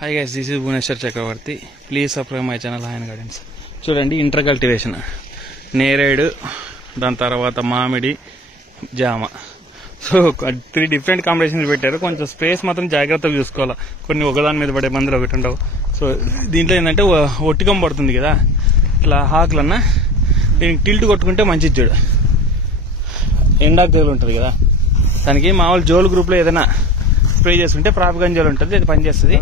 Hi guys, this is Bhuvaneshwar Chakravarthi. Please subscribe my channel hi gardens. చూడండి, inter cultivation నేరేడు, దాని తర్వాత మామిడి, జామ. సో 3 డిఫరెంట్ కాంబినేషన్స్ పెట్టారు. కొంచెం స్పేస్ మాత్రం జాగ్రత్తగా చూసుకోవాలి. కొన్ని ఒకదాని మీద పడే మందులు ఒకటి ఉండవు. సో దీంట్లో ఏంటంటే ఒట్టికం పడుతుంది కదా, ఇట్లా ఆకులన్నా దీనికి టిల్ట్ కొట్టుకుంటే మంచిది. చూడు, ఎండాకు తెగులు ఉంటుంది కదా, దానికి మామూలు జోల్ గ్రూప్లో ఏదైనా స్ప్రే చేసుకుంటే ప్రాపగంజాలు ఉంటుంది, అది పనిచేస్తుంది.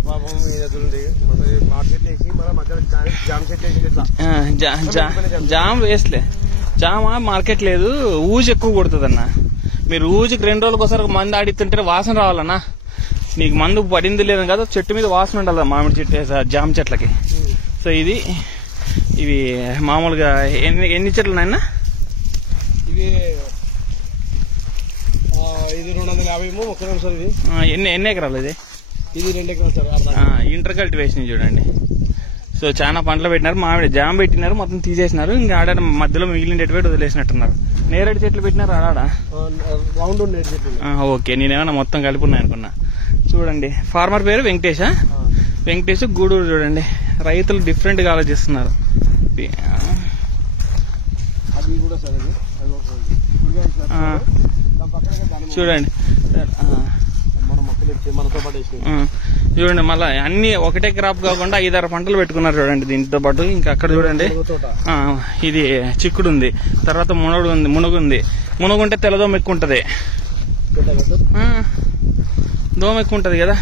జామ్ వేస్ట్లే, జామ మార్కెట్ లేదు, ఊజు ఎక్కువ కొడుతుంది అన్న. మీరు ఊజుకి 2 రోజులకు ఒకసారి మందు ఆడిస్తుంటే వాసన రావాలన్నా. నీకు మందు పడింది లేదని కదా, చెట్టు మీద వాసన ఉండాలి మామిడి చెట్టు, జామ చెట్లకి. సో ఇవి మామూలుగా ఎన్ని చెట్లు ఉన్నాయన్నా? ఇది 250 సార్. ఇది ఎన్ని ఎకరాలు? ఇది 2 ఎకరాలు సార్. ఇంటర్ కల్టివేషన్ చూడండి. సో చాలా పంటలు పెట్టినారు, మామిడి జామ పెట్టినారు, మొత్తం తీసేసినారు. ఇంకా ఆడ మధ్యలో మిగిలిన వదిలేసినట్టున్నారు. నేరేడు చెట్లు పెట్టినారు ఆడ. రౌండ్ నేరేడు చెట్లు. ఓకే, నేనేమన్నా మొత్తం కలిపి ఉన్నాయి అనుకున్నా. చూడండి, ఫార్మర్ పేరు వెంకటేష్ గూడూరు. చూడండి, రైతులు డిఫరెంట్ గా ఆలోచిస్తున్నారు. చూడండి చూడండి, మళ్ళీ అన్ని ఒకటే క్రాప్ కాకుండా 5-6 పంటలు పెట్టుకున్నారు. చూడండి, దీంతో పాటు ఇంకా అక్కడ చూడండి, ఇది చిక్కుడు ఉంది, తర్వాత మునుగు ఉంటే తెల్లదోమ ఎక్కువ ఉంటది, దోమ ఎక్కువ ఉంటది కదా,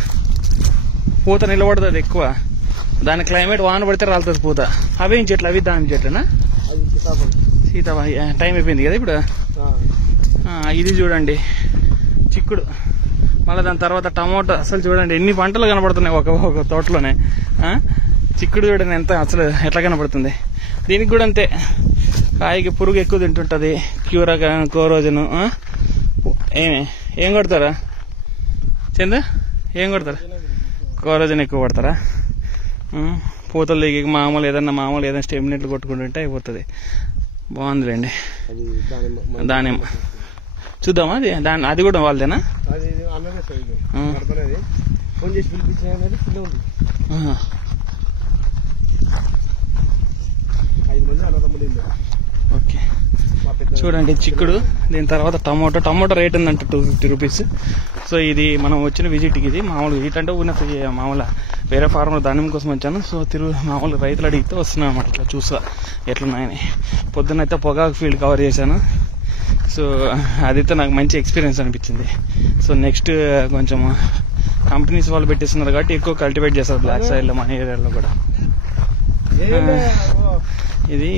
పూత నిలబడుతుంది ఎక్కువ. దాని క్లైమేట్ వాన పడితే రాలుతుంది పూత. అవేం చెట్లు? అవి దాని చెట్లనా? సీతాఫలం. టైం అయిపోయింది కదా ఇప్పుడు. ఇది చూడండి, చిక్కుడు. మళ్ళీ దాని తర్వాత టమోటా. అసలు చూడండి ఎన్ని పంటలు కనబడుతున్నాయి ఒక తోటలోనే. చిక్కుడు చూడండి ఎంత అసలు ఎట్లా కనబడుతుంది. దీనికి కూడా అంతే, కాయకి పురుగు ఎక్కువ తింటుంటది. కోరోజను ఏం కొడతారా చంద్ర? ఏం కొడతారా? కోరోజన్ ఎక్కువ కొడతారా? పూతలు దిగి మామూలు ఏదైనా స్టెమినేట్లు కొట్టుకుంటుంటే అయిపోతుంది. బాగుందిలేండి. దానిమ్మ చూద్దామా? అది కూడా వాళ్ళదేనా? ఓకే, చూడండి చిక్కుడు. దీని తర్వాత టమోటో రేట్ ఉందంట 250 రూపీస్. సో ఇది మనం వచ్చిన విజిట్కి, ఇది మామూలు విజిట్ అంటే మామూలు వేరే ఫార్మర్ దానిమ్మ కోసం వచ్చాను. సో మామూలు రైతులు అడిగితే వస్తున్నాను అన్నమాట. ఇట్లా చూసా ఎట్లున్నాయని. పొద్దున్నైతే పొగాకు ఫీల్డ్ కవర్ చేశాను. సో అదైతే నాకు మంచి ఎక్స్పీరియన్స్ అనిపించింది. సో నెక్స్ట్ కొంచెం కంపెనీస్ వాళ్ళు పెట్టిస్తున్నారు కాబట్టి ఎక్కువ కల్టివేట్ చేస్తారు బ్లాక్ సాయిల్ లో, మన ఏరియాలో కూడా. ఇది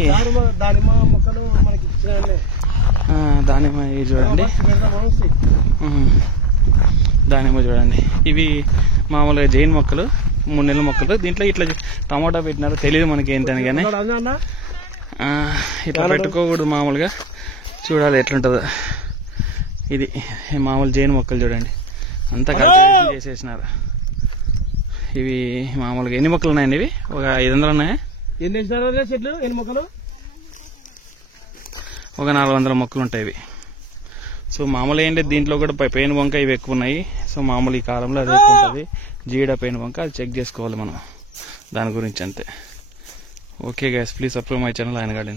దానిమ్మ. ఇది చూడండి, దానిమ్మ చూడండి. ఇవి మామూలుగా జైన్ మొక్కలు, 3 నెలల మొక్కలు. దీంట్లో ఇట్లా టమోటా పెట్టినారు, తెలియదు మనకి ఏంటని, కానీ ఇట్లా పెట్టుకోకూడదు. మామూలుగా చూడాలి ఎట్లుంటుందో. ఇది మామూలు జైన్ మొక్కలు చూడండి, అంతా కల్టివేషన్ చేసేసినారు. ఇవి మామూలుగా ఎన్ని మొక్కలు ఉన్నాయండి? ఇవి ఒక 500 ఉన్నాయా? ఎన్ని వేసినారు చెట్లు? ఎన్ని మొక్కలు? ఒక 400 మొక్కలు ఉంటాయి ఇవి. సో మామూలు ఏంటి, దీంట్లో కూడా పేను వంక ఇవి ఎక్కువ ఉన్నాయి. సో మామూలు ఈ కాలంలో అది ఎక్కువ ఉంటుంది, జీడ పేను వంక. అది చెక్ చేసుకోవాలి మనం దాని గురించి, అంతే. Okay guys, please subscribe my channel hi gardens.